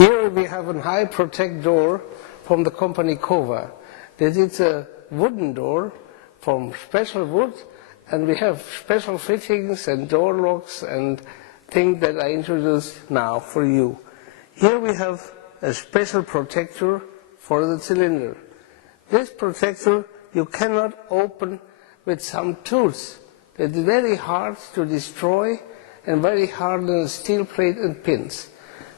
Here we have a high protect door from the company Kova. That is a wooden door from special wood, and we have special fittings and door locks and things that I introduce now for you. Here we have a special protector for the cylinder. This protector you cannot open with some tools. It's very hard to destroy and very hard on steel plate and pins.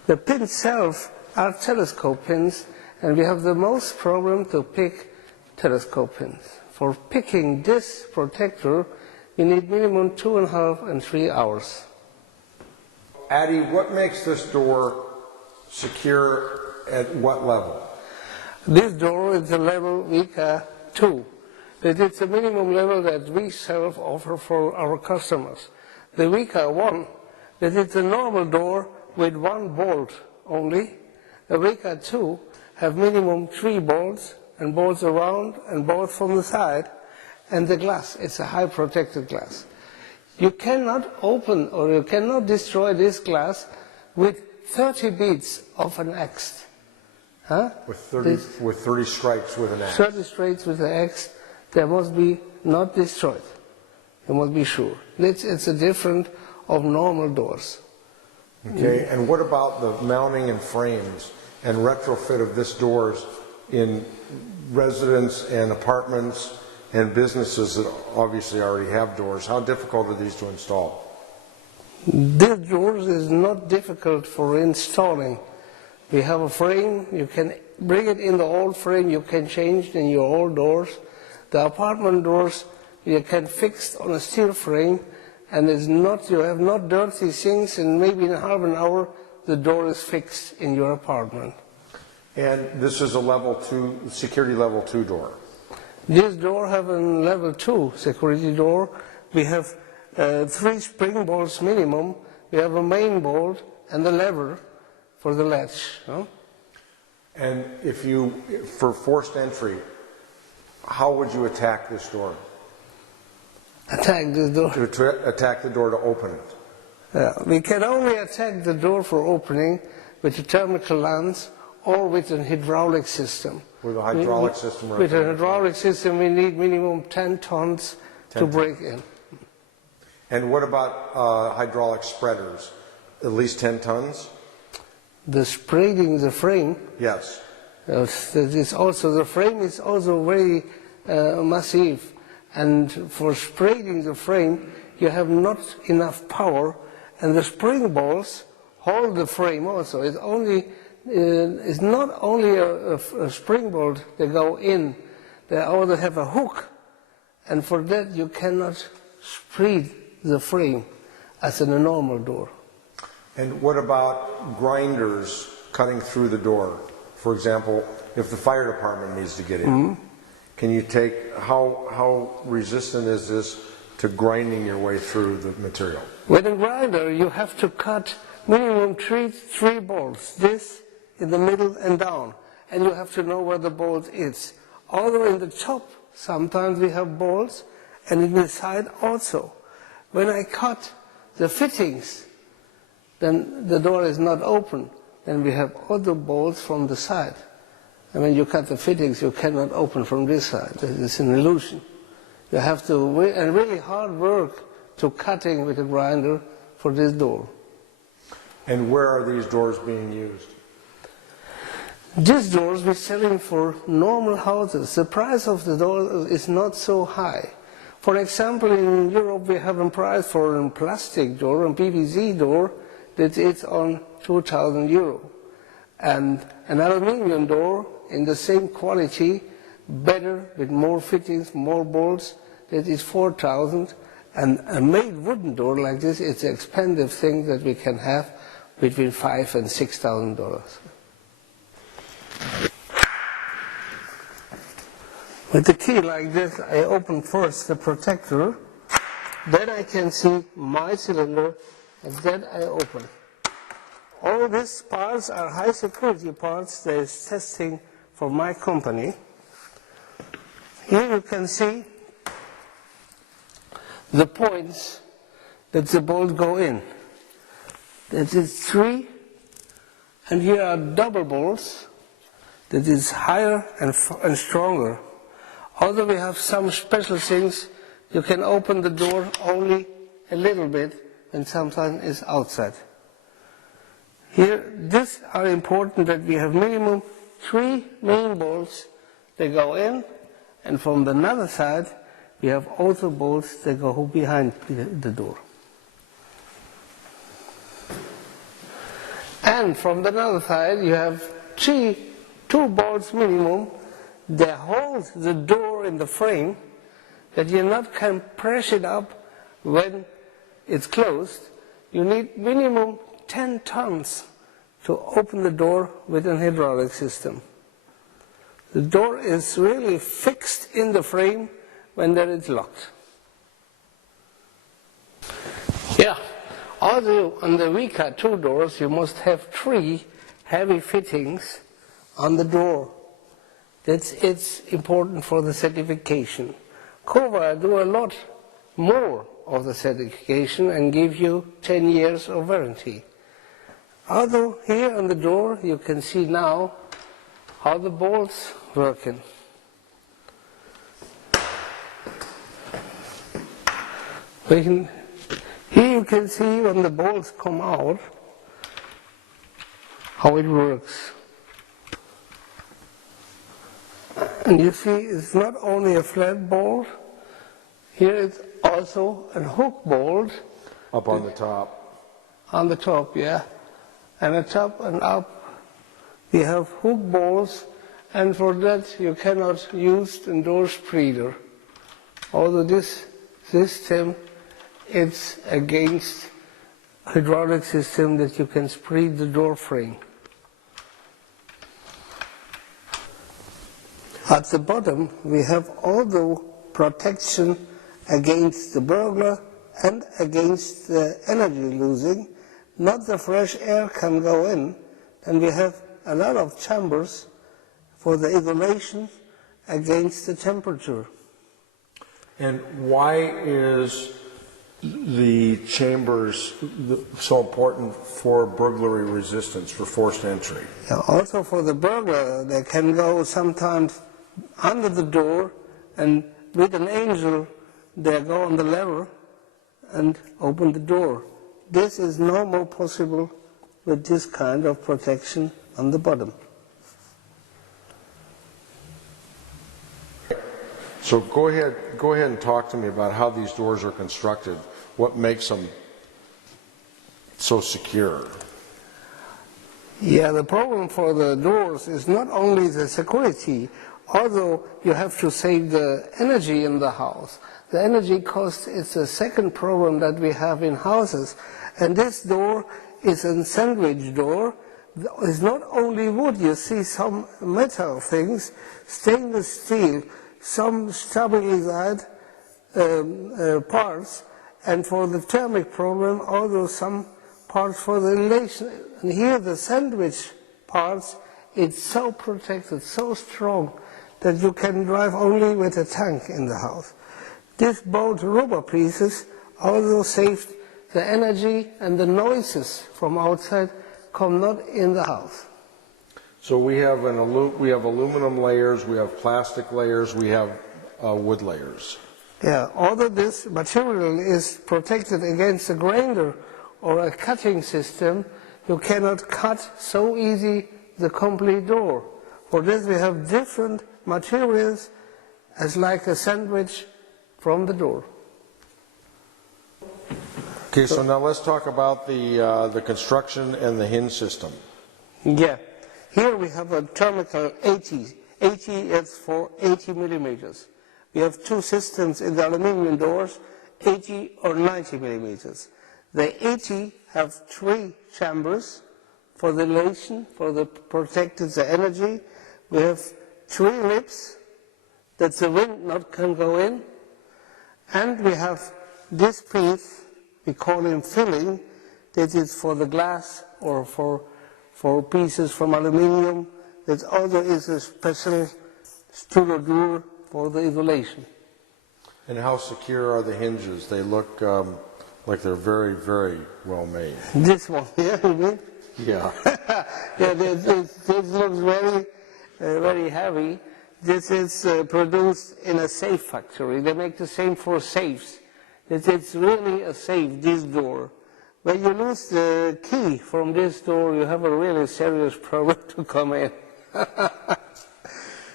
The pins itself are telescope pins, and we have the most problem to pick telescope pins. For picking this protector, you need minimum 2.5 and 3 hours. Addi, what makes this door secure at what level? This door is a level WICA 2. It is the minimum level that we offer for our customers. The WICA 1, that is a normal door with 1 bolt only. The WICA 2 have minimum 3 bolts, and bolts around and bolts from the side, and the glass, it's a high protected glass. You cannot open or you cannot destroy this glass with 30 beats of an axe. Huh? With 30 strikes with an axe. 30 strikes with an axe, they must be not destroyed. You must be sure. It's a different of normal doors. Okay, and what about the mounting and frames and retrofit of this doors in residents and apartments and businesses that obviously already have doors? How difficult are these to install? This doors is not difficult for installing. We have a frame, you can bring it in the old frame, you can change in your old doors. The apartment doors you can fix on a steel frame, and it's not, you have not dirty things, and maybe in half an hour the door is fixed in your apartment. And this is a level 2, security level 2 door. This door have a level 2 security door. We have 3 spring bolts minimum. We have a main bolt and the lever for the latch. Huh? And if you, for forced entry, how would you attack this door? Attack this door? To attack the door to open it. Yeah, we can only attack the door for opening with a thermal lance or with a hydraulic system. With a hydraulic system? With a hydraulic system we need minimum 10 tons to break in. And what about hydraulic spreaders? At least 10 tons? The spreading the frame? Yes. The frame is also very massive. And for spreading the frame, you have not enough power, and the spring balls hold the frame also. It's not only a spring bolt that go in, they also have a hook, and for that you cannot spread the frame as in a normal door. And what about grinders cutting through the door? For example, if the fire department needs to get in. Mm-hmm. Can you take, how resistant is this to grinding your way through the material? With a grinder, you have to cut minimum three bolts, this in the middle and down, and you have to know where the bolt is. Although in the top, sometimes we have bolts, and in the side also. When I cut the fittings, then the door is not open, then we have other bolts from the side. And when you cut the fittings, you cannot open from this side. It's an illusion. You have to, and really hard work to cutting with a grinder for this door. And where are these doors being used? These doors we're selling for normal houses. The price of the door is not so high. For example, in Europe we have a price for a plastic door, a PVC door, that it's on 2,000 euro. And an aluminium door in the same quality, better, with more fittings, more bolts, that is 4,000. And a made wooden door like this, it's an expensive thing that we can have between $5,000 and $6,000. With the key like this, I open first the protector, then I can see my cylinder, and then I open. All these parts are high security parts that is testing for my company. Here you can see the points that the bolt go in. That is 3 and here are double bolts that is higher and stronger. Although we have some special things, you can open the door only a little bit when something is outside. Here, these are important that we have minimum 3 main bolts that go in, and from the other side we have also bolts that go behind the door. And from the other side you have 2 bolts minimum that hold the door in the frame, that you not can press it up when it's closed. You need minimum 10 tons to open the door with an hydraulic system. The door is really fixed in the frame when there it's locked. Yeah, also on the Vika 2 doors you must have 3 heavy fittings on the door. It's important for the certification. Kova do a lot more of the certification and give you 10 years of warranty. Although here on the door you can see now how the bolts working. Here you can see when the bolts come out how it works. And you see it's not only a flat bolt, here it's also a hook bolt. Up on the top. On the top, yeah. And at top and up we have hook bolts, and for that you cannot use the door spreader. Although this system it's against hydraulic system that you can spread the door frame. At the bottom we have also protection against the burglar and against the energy losing. Not the fresh air can go in, and we have a lot of chambers for the isolation against the temperature. And why is the chambers so important for burglary resistance, for forced entry? Yeah, also for the burglar, they can go sometimes under the door, and with an angel they go on the lever and open the door. This is no more possible with this kind of protection on the bottom. So go ahead and talk to me about how these doors are constructed. What makes them so secure? Yeah, the problem for the doors is not only the security, although you have to save the energy in the house. The energy cost is the second problem that we have in houses. And this door is a sandwich door. It's not only wood, you see some metal things, stainless steel, some stabilized parts, and for the thermic problem, although some parts for the insulation. And here the sandwich parts, it's so protected, so strong, that you can drive only with a tank in the house. These both rubber pieces also save the energy, and the noises from outside come not in the house. So we have aluminum layers, we have plastic layers, we have wood layers. Yeah, although this material is protected against a grinder or a cutting system, you cannot cut so easy the complete door. For this we have different materials as like a sandwich from the door. Okay, so now let's talk about the construction and the hinge system. Yeah, here we have a thermical 80 is for 80 millimeters. We have 2 systems in the aluminium doors, 80 or 90 millimeters. The 80 have 3 chambers for the insulation, for the protected the energy. We have 3 lips that the wind not can go in, and we have this piece. We call it filling, that is for the glass or for pieces from aluminium. That also is a special studio door for the isolation. And how secure are the hinges? They look like they're very, very well made. This one here, you mean? Yeah. Yeah, this looks very heavy. This is produced in a safe factory. They make the same for safes. It's really a safe, this door. When you lose the key from this door, you have a really serious problem to come in.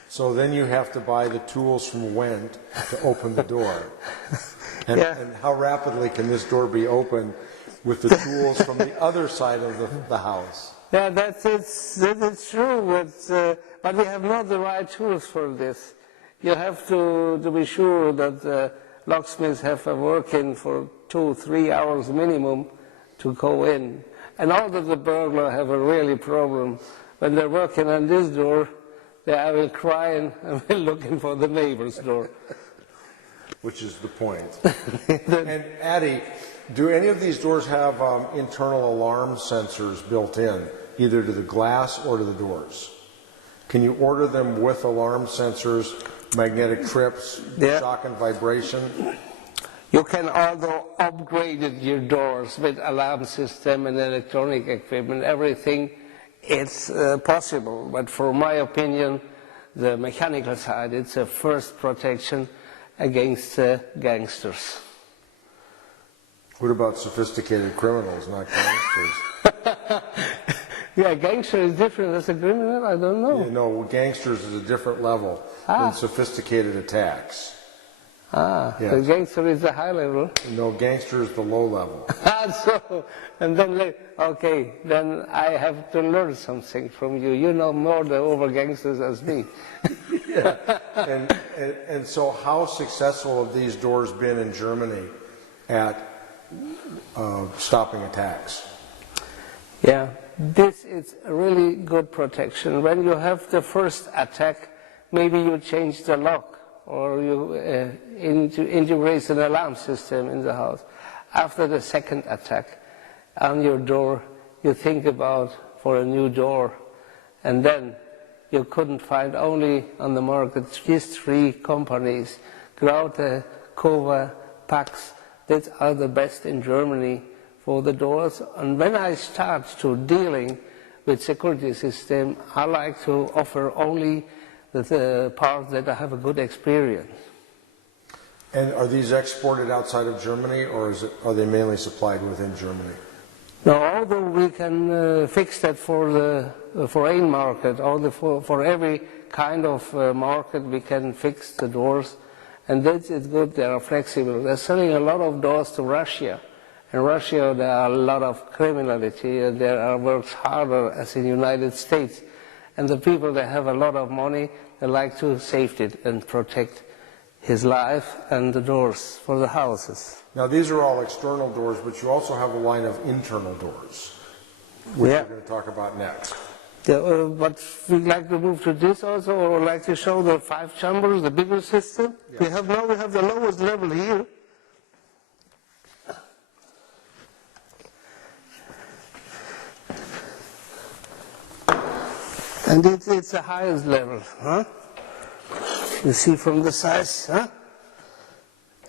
So then you have to buy the tools from Wendt to open the door. And, Yeah. and how rapidly can this door be opened with the tools from the other side of the house? Yeah, that is true, but we have not the right tools for this. You have to be sure that locksmiths have a working for 2-3 hours minimum to go in. And all of the burglar have a really problem. When they're working on this door, they will cry and will looking for the neighbor's door. Which is the point. And Addi, do any of these doors have internal alarm sensors built in, either to the glass or to the doors? Can you order them with alarm sensors, magnetic trips, Yeah. shock and vibration? You can also upgrade your doors with alarm system and electronic equipment, everything. It's possible, but for my opinion, the mechanical side, it's a first protection against gangsters. What about sophisticated criminals, not gangsters? Yeah, gangster is different as a criminal, I don't know. You know, gangsters is a different level than sophisticated attacks. The Yes. gangster is a high level. No, gangster is the low level. So, and then, okay, then I have to learn something from you. You know more over gangsters as me. Yeah. And so how successful have these doors been in Germany at stopping attacks? Yeah, this is a really good protection. When you have the first attack, maybe you change the lock or you integrate an alarm system in the house. After the second attack on your door, you think about for a new door, and then you couldn't find only on the market these 3 companies, Graute, Kova, Pax, that are the best in Germany for the doors. And when I start to dealing with security system, I like to offer only the parts that I have a good experience. And are these exported outside of Germany, or are they mainly supplied within Germany? Now, although we can fix that for the foreign market, for every kind of market, we can fix the doors, and that is good. They are flexible. They're selling a lot of doors to Russia. In Russia, there are a lot of criminality, and there works harder as in the United States. And the people that have a lot of money, they like to save it and protect his life and the doors for the houses. Now, these are all external doors, but you also have a line of internal doors, which we're going to talk about next. Yeah, but we'd like to move to this also, or like to show the 5 chambers, the bigger system. Yes. We have the lowest level here. And it's the highest level, huh? You see from the size, huh?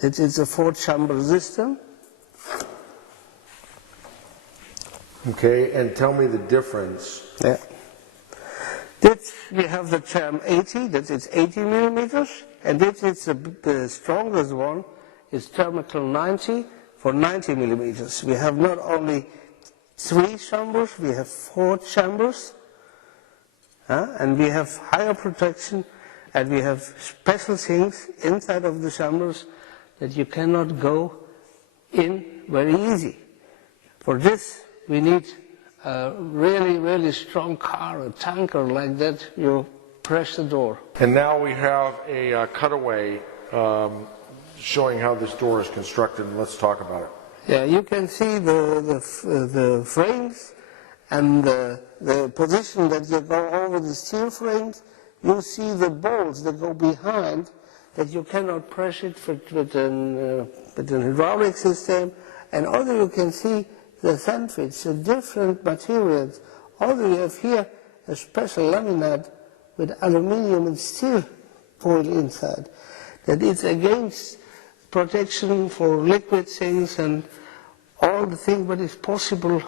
It's a 4-chamber system. Okay, and tell me the difference. Yeah. This, we have the charm 80, that is 80 millimeters, and this is the strongest one, is thermical 90 for 90 millimeters. We have not only 3 chambers, we have 4 chambers. And we have higher protection, and we have special things inside of the chambers that you cannot go in very easy. For this, we need a really, really strong car, a tanker like that. You press the door. And now we have a cutaway showing how this door is constructed, and let's talk about it. Yeah, you can see the frames and the position that you go over the steel frames. You see the bolts that go behind, that you cannot press it with an hydraulic system. And also you can see the sandwich, the different materials. Also you have here a special laminate with aluminium and steel foil inside. That is against protection for liquid things and all the things that is possible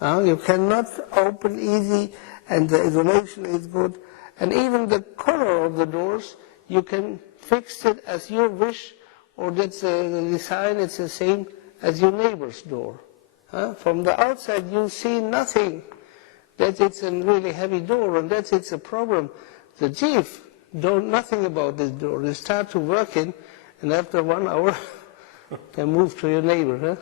You cannot open easy, and the isolation is good. And even the color of the doors, you can fix it as you wish, or that's the design is the same as your neighbor's door. From the outside, you see nothing that it's a really heavy door, and that's it's a problem. The chief don't nothing about this door. You start to work in, and after 1 hour, can move to your neighbor.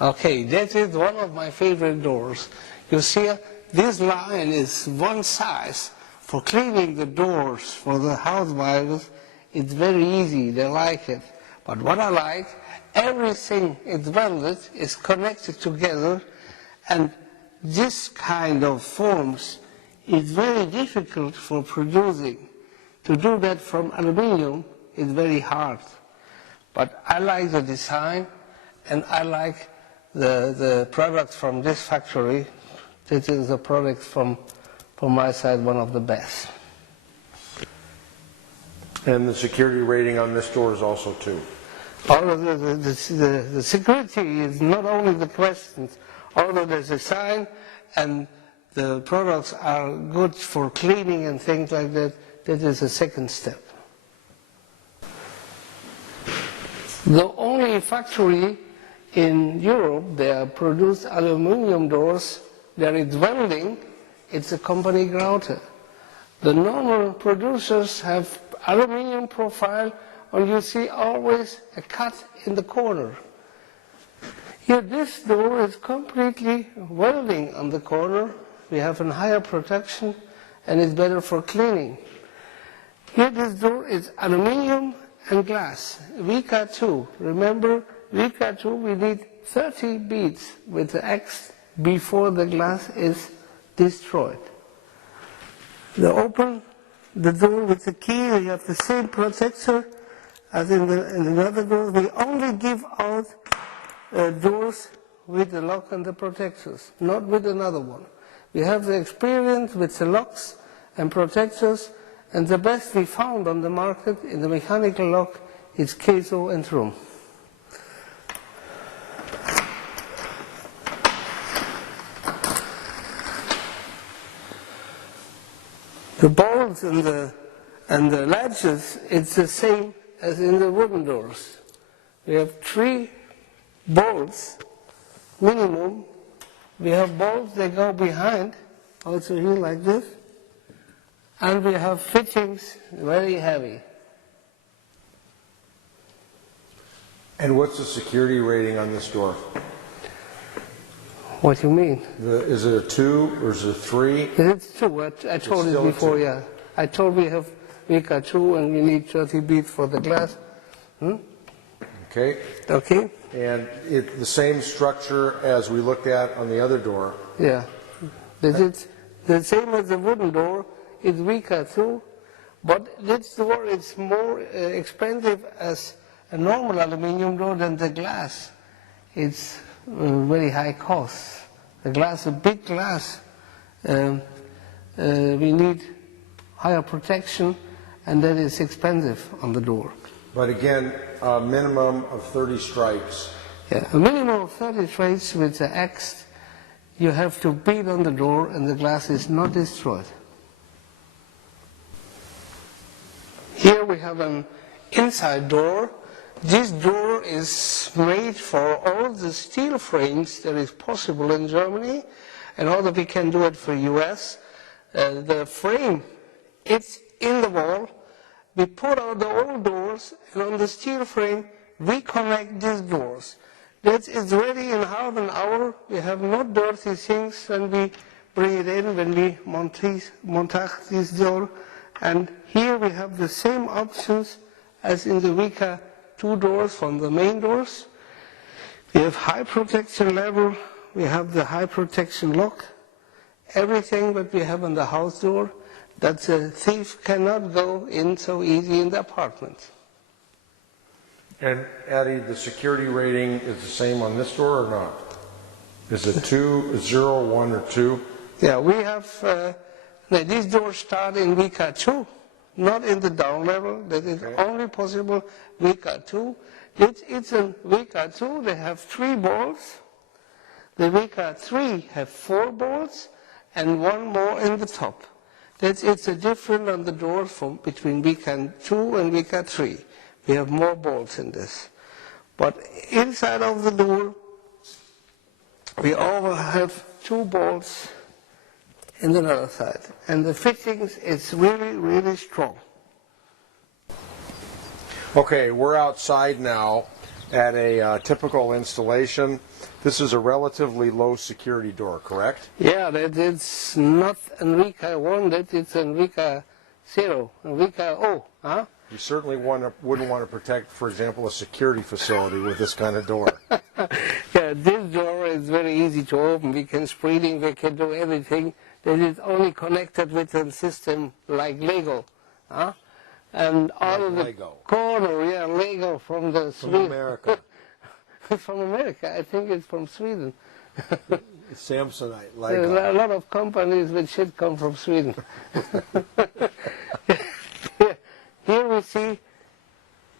Okay, that is one of my favorite doors. You see, this line is one size. For cleaning the doors for the housewives, it's very easy. They like it. But what I like, everything is welded, is connected together, and this kind of forms is very difficult for producing. To do that from aluminium is very hard. But I like the design, and I like the product from this factory. This is a product from my side, one of the best. And the security rating on this door is also 2. All of the security is not only the questions, although there's a sign and the products are good for cleaning and things like that, that is a second step. The only factory in Europe that produce aluminium doors, there is welding, it's a company Graute. The normal producers have aluminium profile, and you see always a cut in the corner. Here this door is completely welding on the corner. We have a higher protection and it's better for cleaning. Here this door is aluminium and glass, VK2. Remember, VK2 we need 30 beats with the X before the glass is destroyed. You open the door with the key, you have the same protector as in another door. We only give out doors with the lock and the protectors, not with another one. We have the experience with the locks and protectors, and the best we found on the market in the mechanical lock is Queso and Rum. The bolts and the latches, it's the same as in the wooden doors. We have 3 bolts minimum. We have bolts that go behind, also here like this, and we have fittings very heavy. And what's the security rating on this door? What do you mean? Is it a 2 or is it a 3? It's 2. I told you before, yeah. I told we have VK2 and we need 30 beats for the glass. Okay. Okay. And the same structure as we looked at on the other door. Yeah. It's the same as the wooden door. It's VK2, but this door is more expensive as a normal aluminium door than the glass. It's very high cost. The glass, a big glass, we need higher protection, and that is expensive on the door. But again, a minimum of 30 strikes. Yeah, a minimum of 30 strikes with the X. You have to beat on the door, and the glass is not destroyed. Here we have an inside door. This door is made for all the steel frames that is possible in Germany, and although we can do it for US, the frame, it's in the wall. We put out the old doors, and on the steel frame, we connect these doors. That is ready in half an hour. We have no dirty things when we bring it in, when we montage this door. And here we have the same options as in the VK2 doors from the main doors. We have high protection level. We have the high protection lock. Everything that we have on the house door, that the thief cannot go in so easy in the apartment. And Addi, the security rating is the same on this door or not? Is it 2, 0, 1, or 2? Yeah, we have, these doors start in VK2, not in the down level. That is only possible VK2. It's a Vika 2, they have 3 bolts. The Vika 3 have 4 bolts and 1 more in the top. It's a difference on the door from between Vika 2 and Vika 3. We have more bolts in this. But inside of the door, we all have 2 bolts in the other side. And the fittings is really, really strong. Okay, we're outside now at a typical installation. This is a relatively low security door, correct? Yeah, it's not Enrica 1, it's Enrica 0, Enrica O. Huh? You certainly wouldn't want to protect, for example, a security facility with this kind of door. Yeah, this door is very easy to open. We can spreading, we can do everything. That is only connected with a system like Lego. Huh? And all of the Lego. corner, yeah, Lego from the Sweden. America. From America, I think it's from Sweden. Samsonite, There's Lego. a lot of companies which should come from Sweden. Here we see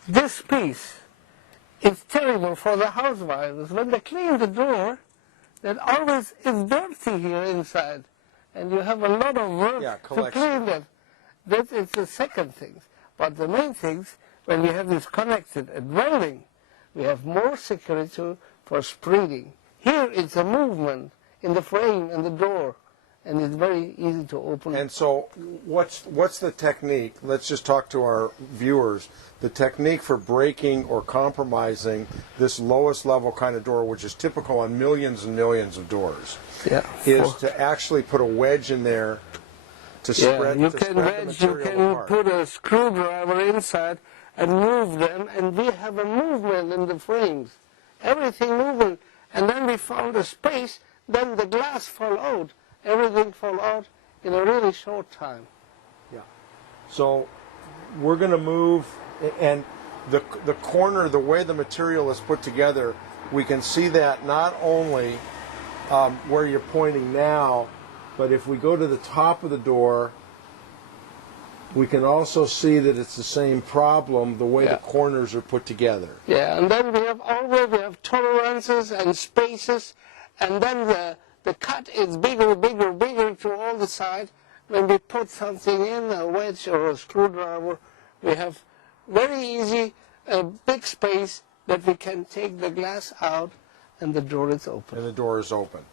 this piece. It's terrible for the housewives. When they clean the door, that always is dirty here inside. And you have a lot of work to clean it. That is the second thing. But the main things, when we have this connected and welding, we have more security for spreading. Here it's a movement in the frame and the door, and it's very easy to open. And so what's the technique? Let's just talk to our viewers. The technique for breaking or compromising this lowest level kind of door, which is typical on millions and millions of doors, is to actually put a wedge in there to spread, you to can spread wedge, the you material can apart. put a screwdriver inside and move them, and we have a movement in the frames. Everything moving, and then we found a space, then the glass fall out. Everything fall out in a really short time. Yeah. So we're going to move, and the corner, the way the material is put together, we can see that not only where you're pointing now, but if we go to the top of the door, we can also see that it's the same problem, the way the corners are put together. Yeah, and then we have tolerances and spaces, and then the cut is bigger, bigger, bigger to all the sides. When we put something in, a wedge or a screwdriver, we have very easy, a big space that we can take the glass out, and the door is open. And the door is open.